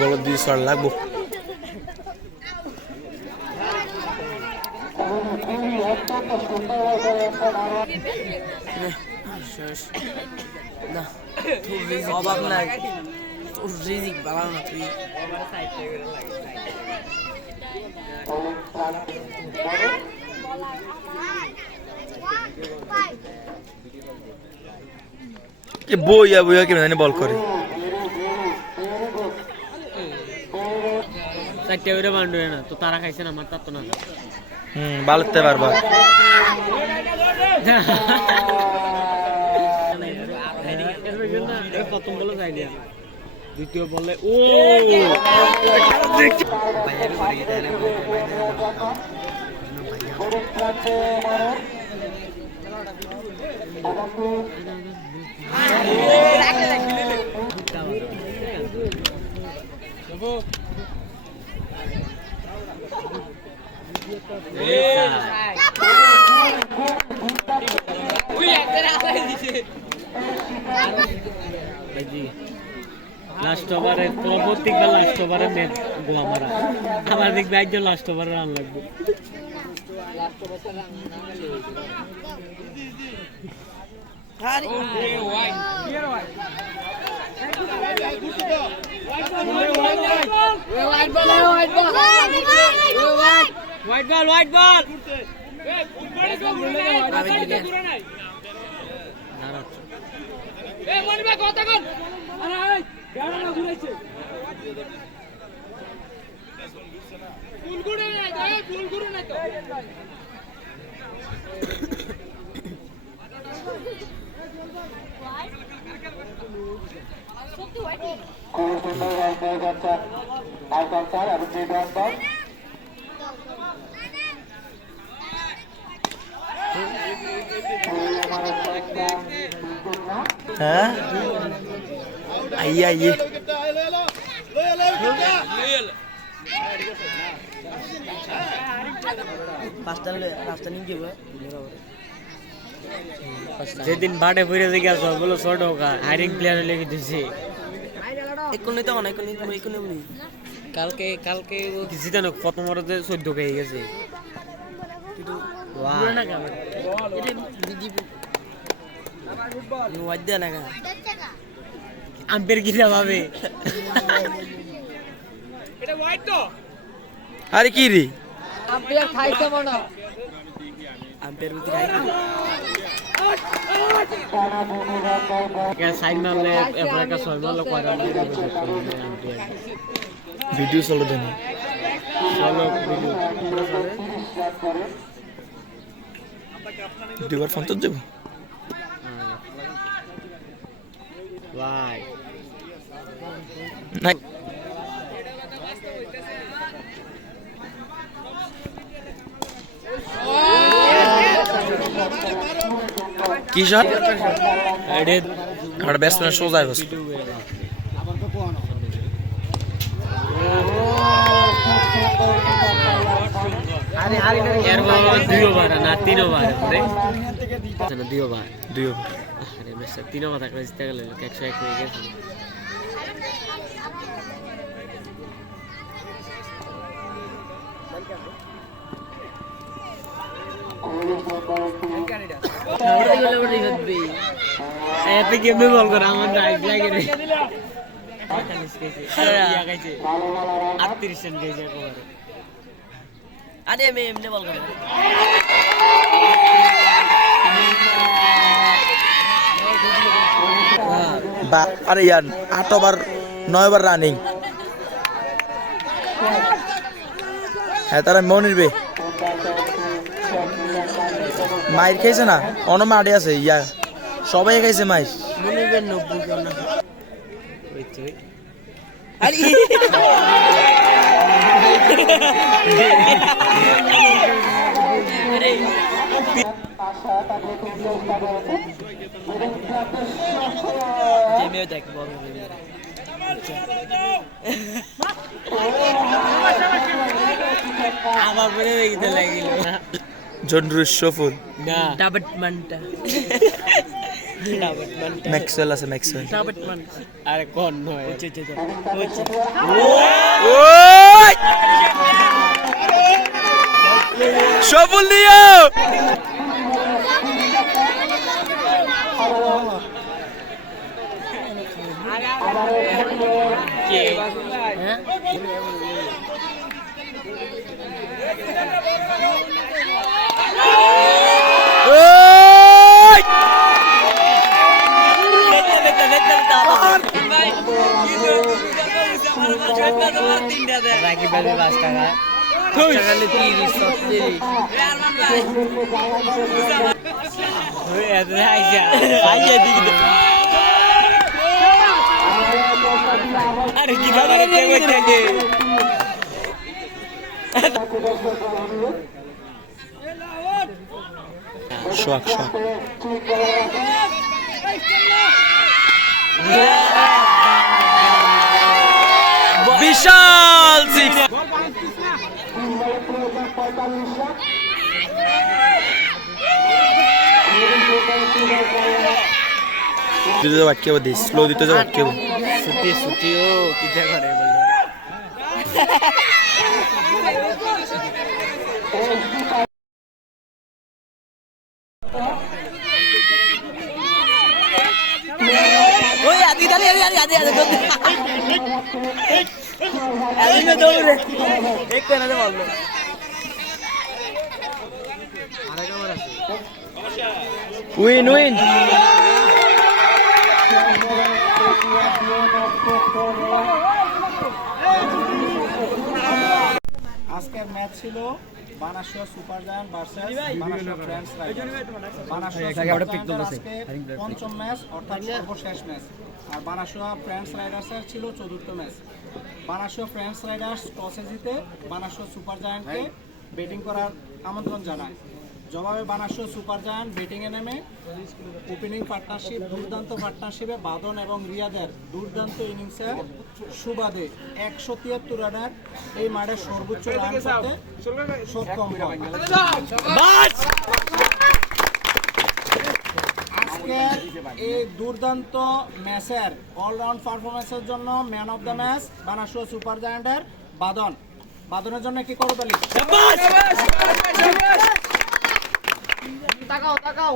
বড় দিয়ে সর লাগবো অভাব নাই তোর রিজিক বাড়াও না তুই বইয়া বইয়া কেন জানি বল করে চারটে করে বান্ডু না তো তারা খাইছে না আমার তার তো না বালতে পারবা প্রথম বলে যাই দিয়া দ্বিতীয় বলে ও লাস্ট ওভারে প্রত্যেকবার লাস্ট ওভারে ম্যাচ গোল মারা আমার দেখবে একজন লাস্ট ওভারে রান লাগবে হোয়াইট বল হ্যাঁ আইয়ে আইয়ে যেদিন বাটে ফিরে গেছে সবগুলো ছোট হাইরিং প্লেয়ার লেগে দিছে কালকে কালকে জিতানো প্রথম ওরাতে 14 খেয়ে গেছে আম্পের কি ভাবে আরে কি রে আম্পায়ার খাইছে মনে আম্পের বুদ্ধি খাই সাইন মারলে এবার একটা 6 মারলো কয়টা ভিডিও চলো দেন চলো ভিডিও দুবার ফোন তো দেব ভাই নাই কি শট এডে আর ব্যাটসম্যান সোজা গেছে আরে আরে এর বল 2 ওভার না 3 ওভার রে না 2 ওভার আরে ম্যাচ 3 ওভার থাকলে জিতে গেল 101 হয়ে গেছে এতে কেমনে বল করে আমার রাইট লাগে রে 45 কেজি ইয়া গাইছে 38 রান গেছে একবারে আরে আমি এমনি বল করব আরে ইয়ার 8 ওভার 9 ওভার রানিং হ্যাঁ তারা মনির বে মাইর খাইছে না অন মাঠে আছে ইয়া সবাই খাইছে মাইর মনিবের 90 জন না হইছে আরে জেমিও দেখ বল আবার বলে দিতে লাগিল জনরুল সফল না ডাবট মানটা ম্যাক্সওয়েল আছে ম্যাক্সওয়েল আরে কোন নয় ওই সফল দিও কে ওই রাকিব ভাই 5 টাকা টাকালে 30 37 ওই এত আইসা আইয়া দিকে আরে কি বাবা রে কে কইতে শক শক বিশাল সিক্স দিতে যাও আটকে দিস স্লো দিতে যাও আটকে ছুটি ও কি করে বল ওই আদি দাঁড়ি আদি আদি দৌড়ে এক করে বললো উইন উইন আজকের ম্যাচ ছিল Banasua super giant versus Banasua friends riders. Banasua super জায়ান্টের আজকে পঞ্চম ম্যাচ অর্থাৎ সর্বশেষ ম্যাচ, আর বানাসুয়া ফ্রেন্ডস রাইডার্সের ছিল চতুর্থ ম্যাচ। বানাসুয়া ফ্রেন্ডস রাইডার্স টসে জিতে বানাসুয়া সুপার জায়ান্টকে ব্যাটিং করার আমন্ত্রণ জানায়। জবাবে বানাসুয়া সুপার জায়ান্ট ব্যাটিংয়ে নেমে ওপেনিং পার্টনারশিপ দুর্দান্ত পার্টনারশিপে বাদন এবং রিয়াদের দুর্দান্ত ইনিংসের সুবাদে 173 রানের এই মাঠে সর্বোচ্চ রান করতে সক্ষম হয়। আজকের এই দুর্দান্ত ম্যাচের অলরাউন্ড পারফরমেন্সের জন্য man of the match Banasua super জায়ান্টের বাদন। বাদনের জন্য কি করো তালি? তাকাও